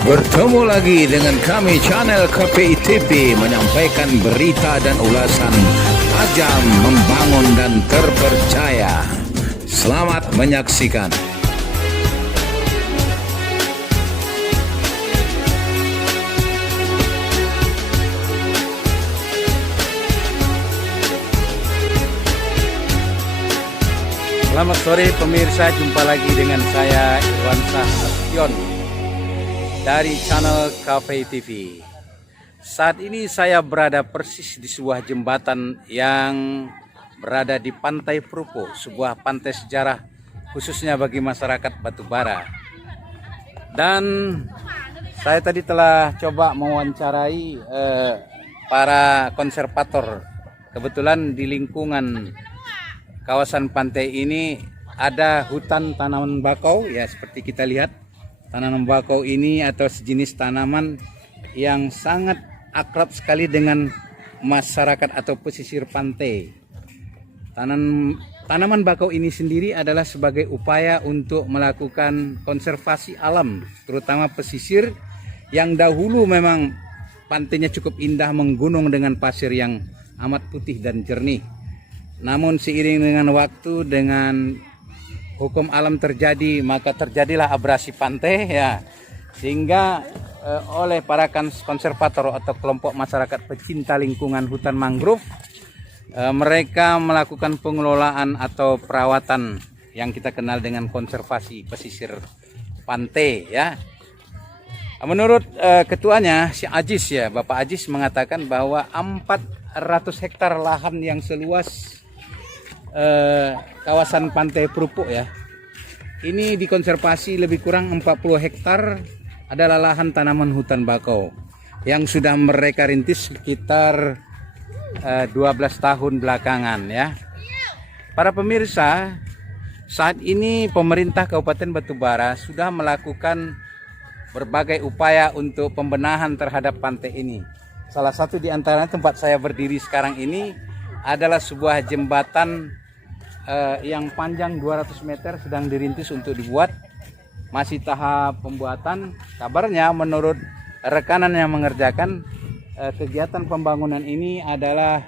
Bertemu lagi dengan kami channel KPI TV menyampaikan berita dan ulasan tajam, membangun dan terpercaya. Selamat menyaksikan. Selamat sore pemirsa, jumpa lagi dengan saya Irwansyah Nasution dari channel KPI TV. Saat ini saya berada persis di sebuah jembatan yang berada di Pantai Prupo, sebuah pantai sejarah khususnya bagi masyarakat Batubara. Dan saya tadi telah coba mewawancarai para konservator. Kebetulan di lingkungan kawasan pantai ini ada hutan tanaman bakau, ya seperti kita lihat. Tanaman bakau ini atau sejenis tanaman yang sangat akrab sekali dengan masyarakat atau pesisir pantai. Tanaman bakau ini sendiri adalah sebagai upaya untuk melakukan konservasi alam, terutama pesisir yang dahulu memang pantainya cukup indah, menggunung dengan pasir yang amat putih dan jernih. Namun seiring dengan waktu, dengan hukum alam terjadi, maka terjadilah abrasi pantai, ya, sehingga oleh para konservator atau kelompok masyarakat pecinta lingkungan hutan mangrove, mereka melakukan pengelolaan atau perawatan yang kita kenal dengan konservasi pesisir pantai, ya. Menurut ketuanya si Ajis, ya, Bapak Ajis mengatakan bahwa 400 hektar lahan yang seluas kawasan Pantai Prupo, ya, ini dikonservasi lebih kurang 40 hektar adalah lahan tanaman hutan bakau yang sudah mereka rintis sekitar 12 tahun belakangan, ya. Para pemirsa, saat ini pemerintah Kabupaten Batubara sudah melakukan berbagai upaya untuk pembenahan terhadap pantai ini. Salah satu di antaranya tempat saya berdiri sekarang ini adalah sebuah jembatan yang panjang 200 meter sedang dirintis untuk dibuat, masih tahap pembuatan. Kabarnya menurut rekanan yang mengerjakan kegiatan pembangunan ini adalah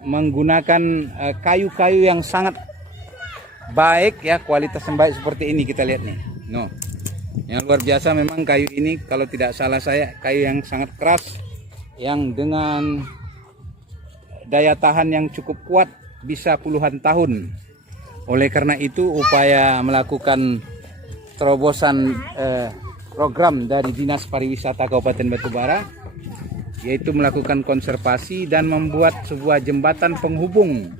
menggunakan kayu-kayu yang sangat baik, ya, kualitas yang baik seperti ini. Kita lihat nih, yang luar biasa memang kayu ini. Kalau tidak salah saya, kayu yang sangat keras, yang dengan daya tahan yang cukup kuat, bisa puluhan tahun. Oleh karena itu upaya melakukan terobosan program dari Dinas Pariwisata Kabupaten Batubara, yaitu melakukan konservasi dan membuat sebuah jembatan penghubung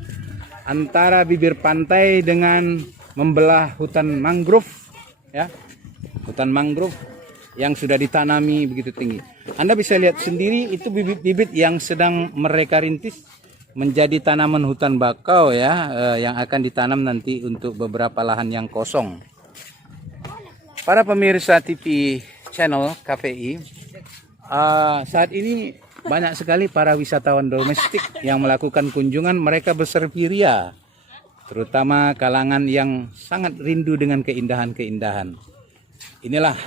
antara bibir pantai dengan membelah hutan mangrove, ya, hutan mangrove yang sudah ditanami begitu tinggi. Anda bisa lihat sendiri itu bibit-bibit yang sedang mereka rintis menjadi tanaman hutan bakau, ya, yang akan ditanam nanti untuk beberapa lahan yang kosong. Para pemirsa TV channel KPI, saat ini banyak sekali para wisatawan domestik yang melakukan kunjungan. Mereka berserpiria, terutama kalangan yang sangat rindu dengan keindahan-keindahan. Inilah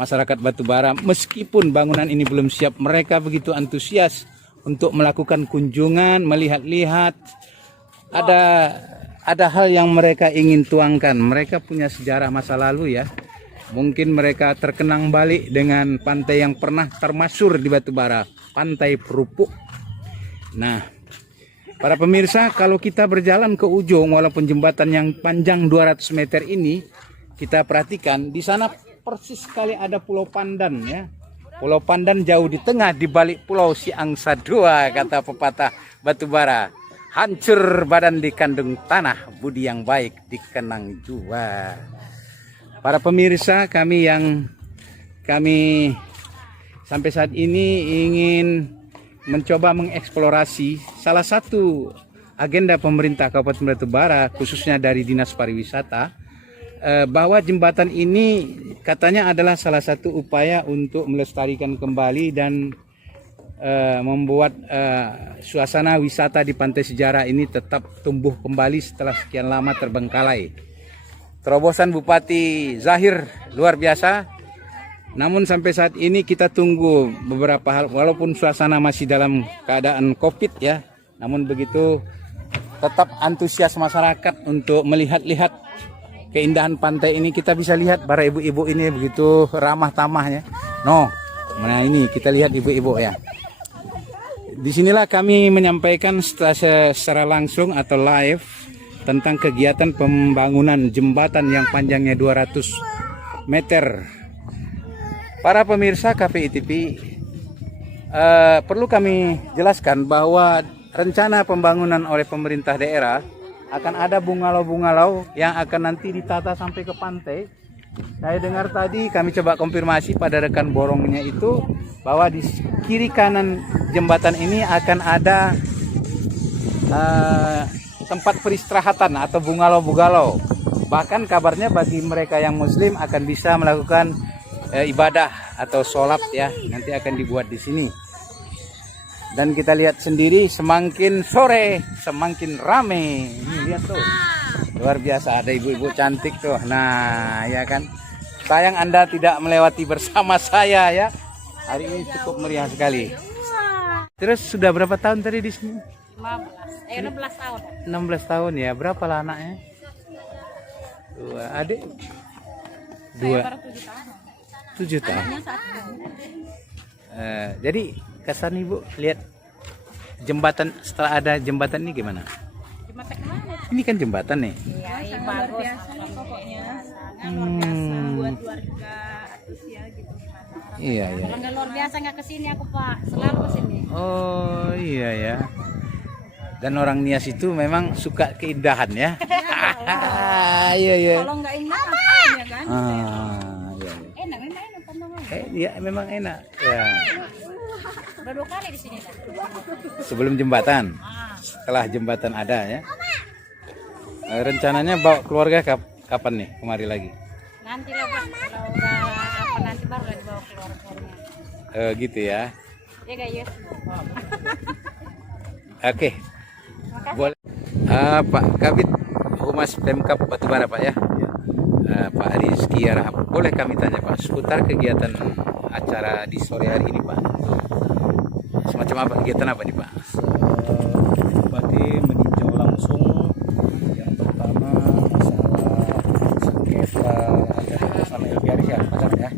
masyarakat Batubara, meskipun bangunan ini belum siap, mereka begitu antusias untuk melakukan kunjungan, melihat-lihat. Ada hal yang mereka ingin tuangkan. Mereka punya sejarah masa lalu, ya. Mungkin mereka terkenang balik dengan pantai yang pernah termasyhur di Batubara, Pantai Prupo. Nah, para pemirsa, kalau kita berjalan ke ujung, walaupun jembatan yang panjang 200 meter ini, kita perhatikan di sana persis sekali ada Pulau Pandan, ya. Pulau Pandan jauh di tengah, di balik pulau si angsa dua, kata pepatah Batubara. Hancur badan dikandung tanah, budi yang baik dikenang jua. Para pemirsa, kami sampai saat ini ingin mencoba mengeksplorasi salah satu agenda pemerintah Kabupaten Batubara, khususnya dari Dinas Pariwisata, bahwa jembatan ini katanya adalah salah satu upaya untuk melestarikan kembali dan membuat suasana wisata di pantai sejarah ini tetap tumbuh kembali setelah sekian lama terbengkalai. Terobosan Bupati Zahir luar biasa. Namun sampai saat ini kita tunggu beberapa hal, walaupun suasana masih dalam keadaan COVID ya, namun begitu tetap antusias masyarakat untuk melihat-lihat keindahan pantai ini. Kita bisa lihat para ibu-ibu ini begitu ramah tamahnya. No, nah ini kita lihat ibu-ibu ya. Disinilah kami menyampaikan secara langsung atau live tentang kegiatan pembangunan jembatan yang panjangnya 200 meter. Para pemirsa KPI TV, perlu kami jelaskan bahwa rencana pembangunan oleh pemerintah daerah akan ada bungalau-bungalau yang akan nanti ditata sampai ke pantai. Saya dengar tadi, kami coba konfirmasi pada rekan borongnya itu, bahwa di kiri kanan jembatan ini akan ada tempat peristirahatan atau bungalau-bungalau. Bahkan kabarnya bagi mereka yang muslim akan bisa melakukan ibadah atau sholat ya, nanti akan dibuat di sini. Dan kita lihat sendiri, semakin sore semakin rame. Ini lihat tuh, luar biasa, ada ibu-ibu cantik tuh. Nah ya kan, sayang Anda tidak melewati bersama saya ya. Hari ini cukup meriah sekali. Terus sudah berapa tahun tadi di sini? 16 tahun. 16 tahun ya. Berapa lah anaknya? 2 adik. 2. Baru 7 tahun. 7 tahun. Anaknya 1. Jadi kesan ibu lihat jembatan, setelah ada jembatan ini gimana? Jembatan kemana? Ini kan jembatan nih. Iya, ini bagus. Luar biasa lah pokoknya. Hmm. Luar biasa buat warga antusias gitu gimana. Iya ya. Kalau nggak luar biasa nggak kesini aku Pak, selalu kesini. Oh iya ya. Dan orang Nias itu memang suka keindahan ya. Iya iya. Kalau nggak ingat ngapain ya kan? Iya. Enak, memang enak pemandangan. Iya memang enak. Ya. Udah 2 kali di sini kan. Sebelum jembatan, setelah jembatan ada ya. Rencananya bawa keluarga kapan nih kemari lagi? Nanti lah Pak, kalau udah apa nanti baru lah dibawa keluarga. Gitu ya. Ya guys. Oke. Boleh. Pak Kabid Humas Pemkab Batubara Pak ya. Pak Rizky Rahab. Boleh kami tanya Pak seputar kegiatan acara di sore hari ini Pak? Semacam apa kegiatan apa nih Pak? Berarti meninjau langsung yang pertama masalah sengketa sama LPRI ya, pacar ya.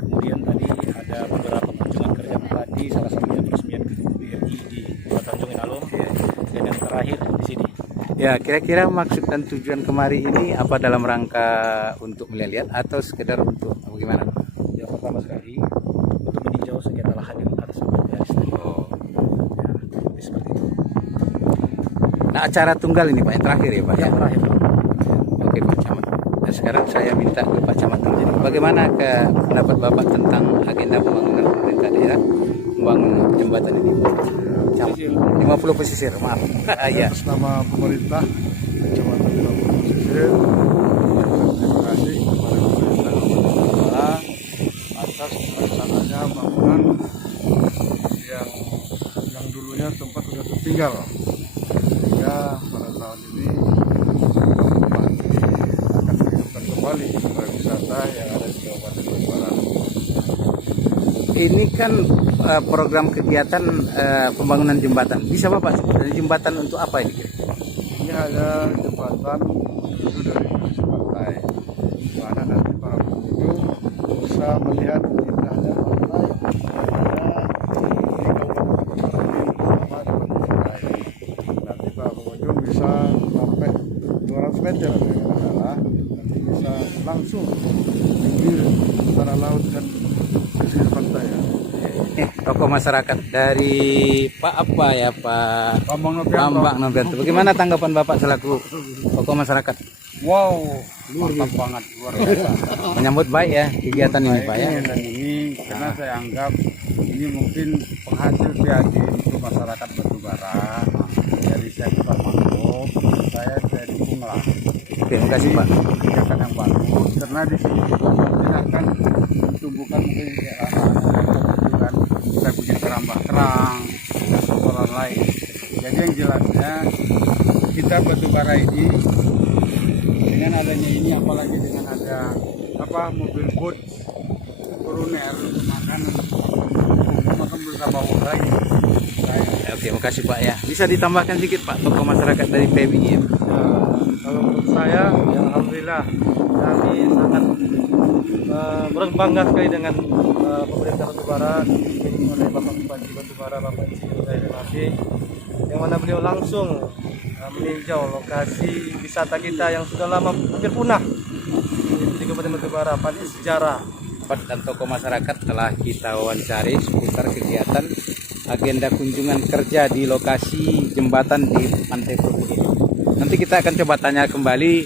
Kemudian tadi ada beberapa kunjungan kerja tadi, salah satunya peresmian gedung BRI di Kota Tanjung Inalum, dan yang terakhir di sini. Ya, kira-kira maksud dan tujuan kemari ini apa, dalam rangka untuk melihat atau sekedar untuk bagaimana? Yang pertama sekali untuk meninjau sengketa lahan yang atas LPRI tadi. Oh. Ya, seperti itu. Nah, acara tunggal ini Pak yang terakhir ya Pak? Yang terakhir. Oke Pak Camat. Nah, sekarang saya minta ke Pak Camat dulu. Jadi, bagaimana pendapat Bapak tentang agenda pembangunan pemerintah daerah membangun jembatan ini? Camat. 50 pesisir, maaf. Ya. Atas nama pemerintah Kecamatan 50 Pesisir, terima kasih kepada pemerintah Kota atas rencananya bangunan yang dulunya tempat sudah tertinggal, sehingga pada tahun ini akan dihidupkan kembali pariwisata yang ada di Kabupaten Batubara. Ini kan program kegiatan pembangunan jembatan. Bisa Bapak, jembatan untuk apa ini? Ini ada jembatan itu dari sisi pantai, mana nanti para pengunjung bisa melihat indahnya pantai nanti para pengunjung bisa sampai 200 meter adalah nanti bisa langsung pinggir antara laut dan pesisir pantai ya. Tokoh masyarakat dari Pak apa ya Pak Bambang Novianto. Bambang Novianto. Bagaimana tanggapan Bapak selaku tokoh masyarakat? Wow, mantap banget, luar biasa. Menyambut baik ya kegiatan ini Pak ya. Dan ini karena saya anggap ini mungkin penghasil jadi untuk masyarakat Batubara. Jadi saya bukan makhluk, saya dukung lah. Oke, terima kasih Pak. Kegiatan yang bagus karena di sini juga nanti akan tumbuhkan mungkin kayak kan kita punya kerambah kerang dan kotoran lain. Jadi yang jelasnya kita Batubara ini dengan adanya ini, apalagi dengan ada mobil boat kuruner makan bersama orang. Oke, makasih Pak ya. Bisa ditambahkan sedikit Pak tokoh masyarakat dari PBI ya? Kalau menurut saya, ya alhamdulillah kami sangat berbangga sekali dengan pemerintah Batubara, dipimpin oleh Bapak Bupati Batubara, Bapak Insinyur Zahir Masih, yang mana beliau langsung meninjau lokasi wisata kita yang sudah lama hampir punah di Kabupaten Batubara, Pantai Sejarah. Pak dan tokoh masyarakat telah kita wawancari seputar kegiatan agenda kunjungan kerja di lokasi jembatan di Pantai Purpo ini. Nanti kita akan coba tanya kembali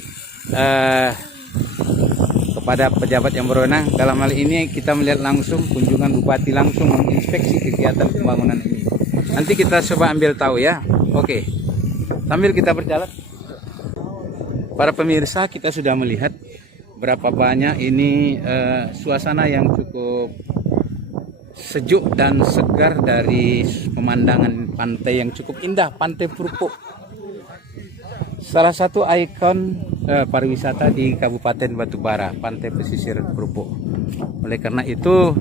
kepada pejabat yang berwenang. Dalam hal ini kita melihat langsung kunjungan bupati langsung menginspeksi kegiatan pembangunan ini. Nanti kita coba ambil tahu ya. Oke, sambil kita berjalan, para pemirsa, kita sudah melihat berapa banyak ini suasana yang cukup sejuk dan segar dari pemandangan pantai yang cukup indah, Pantai Purpo. Salah satu ikon pariwisata di Kabupaten Batubara, Pantai Pesisir Purpo. Oleh karena itu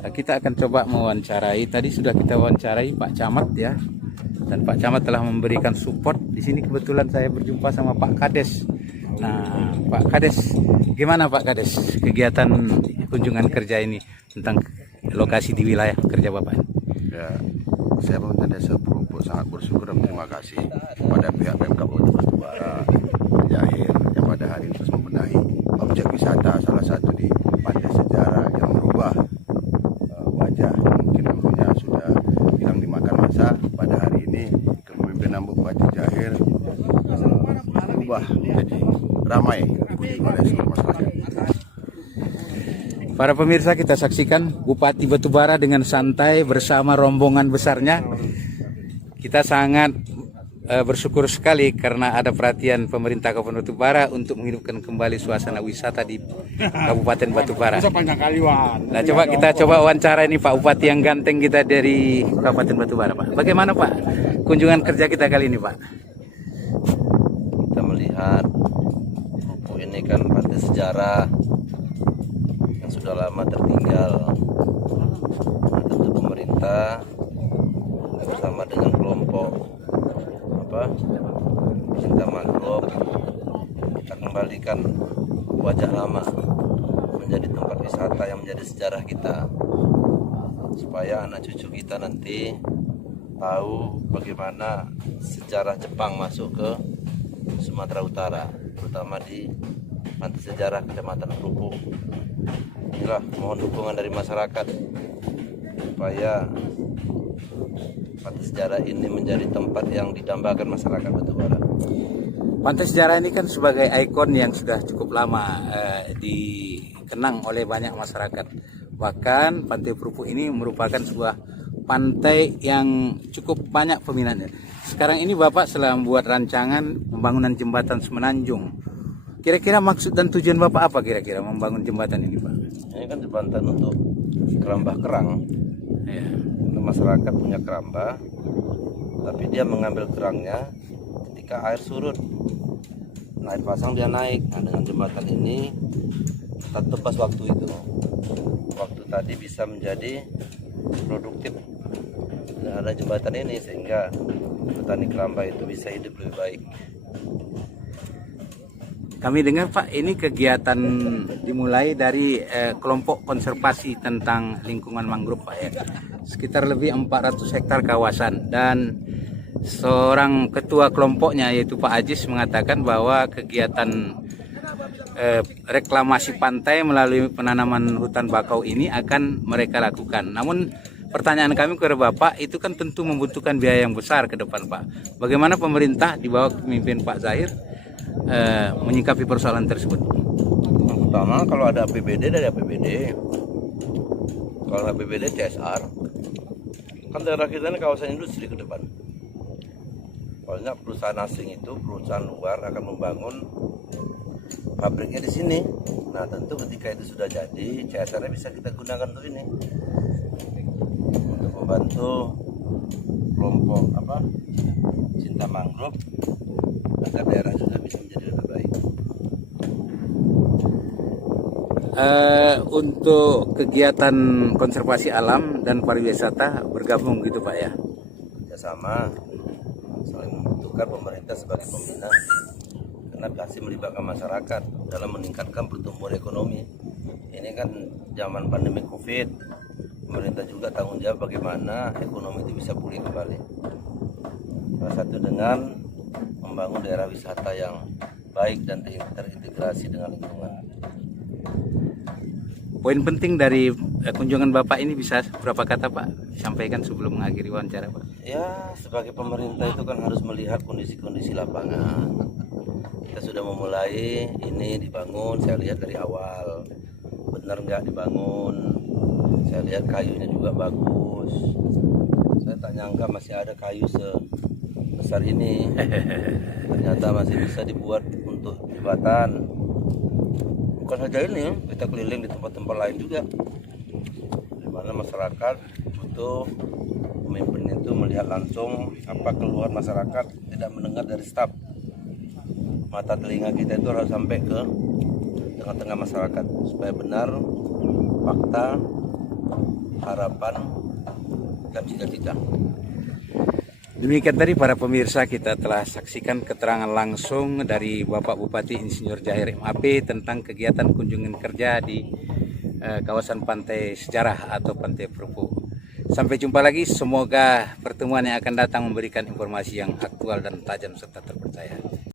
kita akan coba mewawancarai. Tadi sudah kita wawancarai Pak Camat ya, dan Pak Camat telah memberikan support. Di sini kebetulan saya berjumpa sama Pak Kades. Nah, Pak Kades, gimana Pak Kades kegiatan kunjungan kerja ini tentang lokasi di wilayah kerja Bapak? Ya, saya pemerintah desa Purpo sangat bersyukur dan terima kasih kepada pihak Pemkab Batubara Zahir yang pada hari ini terus membenahi objek wisata, salah satu di Pantai Sejarah yang merubah wajah yang mungkin dulunya sudah hilang dimakan masa. Pada hari ini kepemimpinan Bupati Zahir berubah menjadi ramai dikunjungi oleh seluruh masyarakat. Para pemirsa, kita saksikan Bupati Batubara dengan santai bersama rombongan besarnya. Kita sangat bersyukur sekali karena ada perhatian pemerintah Kabupaten Batubara untuk menghidupkan kembali suasana wisata di Kabupaten Batubara. Nah, kita coba wawancara ini Pak Bupati yang ganteng kita dari Kabupaten Batubara, Pak. Bagaimana Pak kunjungan kerja kita kali ini, Pak? Kita melihat Purpo ini kan pantai sejarah yang sudah lama tertinggal. Nah, tentu pemerintah bersama dengan kelompok Cinta Mangrove kita kembalikan wajah lama menjadi tempat wisata yang menjadi sejarah kita, supaya anak cucu kita nanti tahu bagaimana sejarah Jepang masuk ke Sumatera Utara, terutama di Pantai Sejarah Kecamatan Purpo. Inilah mohon dukungan dari masyarakat supaya Pantai Sejarah ini menjadi tempat yang didambakan masyarakat Batubara. Pantai Sejarah ini kan sebagai ikon yang sudah cukup lama dikenang oleh banyak masyarakat. Bahkan Pantai Purpo ini merupakan sebuah pantai yang cukup banyak peminatnya. Sekarang ini Bapak sedang membuat rancangan pembangunan jembatan Semenanjung. Kira-kira maksud dan tujuan Bapak apa kira-kira membangun jembatan ini, Pak? Ini kan jembatan untuk kerambah kerang. Ya. Masyarakat punya keramba, tapi dia mengambil kerangnya ketika air surut. Nah, air pasang dia naik. Nah, dengan jembatan ini kita tebas waktu itu. Waktu tadi bisa menjadi produktif. Dengan ada jembatan ini sehingga petani keramba itu bisa hidup lebih baik. Kami dengar Pak, ini kegiatan dimulai dari kelompok konservasi tentang lingkungan mangrove Pak ya. Sekitar lebih 400 hektar kawasan, dan seorang ketua kelompoknya yaitu Pak Ajis mengatakan bahwa kegiatan reklamasi pantai melalui penanaman hutan bakau ini akan mereka lakukan. Namun pertanyaan kami kepada Bapak, itu kan tentu membutuhkan biaya yang besar ke depan Pak. Bagaimana pemerintah di bawah pemimpin Pak Zahir menyikapi persoalan tersebut? Yang pertama, kalau ada APBD dari APBD, kalau APBD CSR, kan daerah kita ini kawasan industri ke depan. Banyak perusahaan asing itu, perusahaan luar akan membangun pabriknya di sini. Nah, tentu ketika itu sudah jadi, CSR-nya bisa kita gunakan untuk ini, untuk membantu kelompok Cinta Mangrove agar daerah juga bisa menjadi lebih baik. untuk kegiatan konservasi alam dan pariwisata bergabung gitu Pak ya. Kerjasama saling membutuhkan pemerintah sebagai pembina karena pasti melibatkan masyarakat dalam meningkatkan pertumbuhan ekonomi. Ini kan zaman pandemi COVID, pemerintah juga tanggung jawab bagaimana ekonomi itu bisa pulih kembali. Salah satu dengan membangun daerah wisata yang baik dan terintegrasi dengan lingkungan. Poin penting dari kunjungan Bapak ini bisa berapa kata Pak sampaikan sebelum mengakhiri wawancara Pak? Ya, sebagai pemerintah itu kan harus melihat kondisi-kondisi lapangan. Kita sudah memulai ini dibangun, saya lihat dari awal. Benar nggak dibangun? Saya lihat kayunya juga bagus. Saya tak nyangka masih ada kayu sebesar ini. Ternyata masih bisa dibuat untuk jembatan. Bukan saja ini, kita keliling di tempat-tempat lain juga. Di mana masyarakat butuh pemimpin itu melihat langsung apa keluhan masyarakat, tidak mendengar dari staf. Mata telinga kita itu harus sampai ke tengah-tengah masyarakat supaya benar fakta, harapan, dan cita-cita. Demikian tadi para pemirsa, kita telah saksikan keterangan langsung dari Bapak Bupati Insinyur Jahir MAP tentang kegiatan kunjungan kerja di kawasan Pantai Sejarah atau Pantai Purpo. Sampai jumpa lagi, semoga pertemuan yang akan datang memberikan informasi yang aktual dan tajam serta terpercaya.